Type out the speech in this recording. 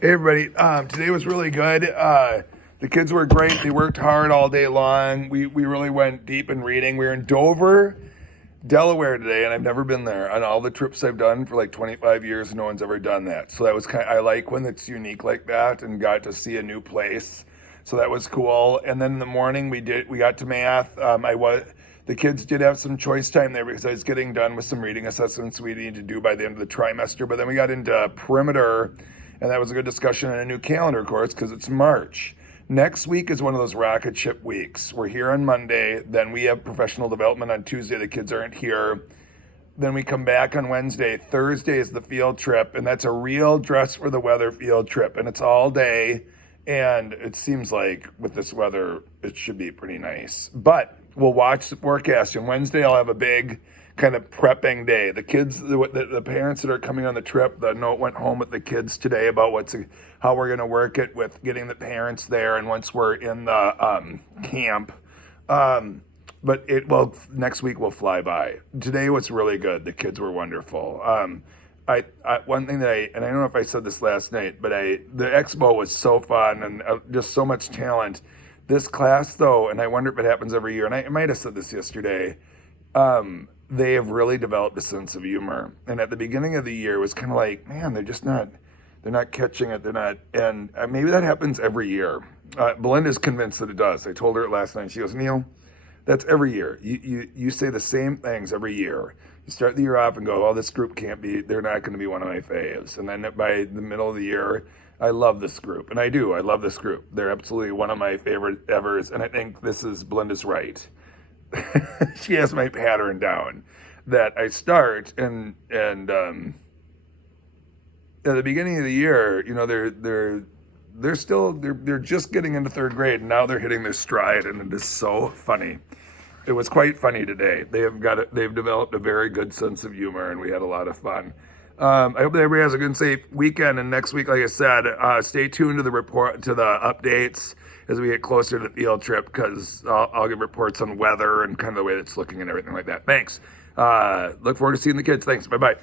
Hey everybody, today was really good. The kids were great. They worked hard all day long. We really went deep in reading. We were in Dover, Delaware today, and I've never been there. On all the trips I've done for like 25 years, no one's ever done that. So that was I like when it's unique like that and got to see a new place. So that was cool. And then in the morning we got to math. The kids did have some choice time there because I was getting done with some reading assessments we need to do by the end of the trimester. But then we got into perimeter, and that was a good discussion on a new calendar course because it's March. Next week is one of those rocket ship weeks. We're here on Monday, then we have professional development on Tuesday. The kids aren't here. Then we come back on Wednesday. Thursday is the field trip, and that's a real dress for the weather field trip, and it's all day. And it seems like with this weather, it should be pretty nice. But we'll watch the forecast, and Wednesday I'll have a big kind of prepping day. The kids, the parents that are coming on the trip, the note went home with the kids today about how we're going to work it with getting the parents there, and once we're in the camp. Next week will fly by. Today was really good. The kids were wonderful. One thing and I don't know if I said this last night, but the expo was so fun and just so much talent. This class though, and I wonder if it happens every year, and I might have said this yesterday, they have really developed a sense of humor. And at the beginning of the year, it was kind of like, man, they're not catching it. They're not, and maybe that happens every year. Belinda's convinced that it does. I told her it last night. She goes, Neil, that's every year. You say the same things every year. You start the year off and go, oh, this group they're not going to be one of my faves. And then by the middle of the year, I love this group. And I do, I love this group. They're absolutely one of my favorite evers. And I think Belinda's right. She has my pattern down that I start and at the beginning of the year, they're just getting into third grade, and now they're hitting their stride, and it is so funny. It was quite funny today. They've developed a very good sense of humor, and we had a lot of fun. I hope that everybody has a good, safe weekend. And next week, like I said, stay tuned to the updates as we get closer to the field trip, because I'll give reports on weather and kind of the way it's looking and everything like that. Thanks. Look forward to seeing the kids. Thanks. Bye bye.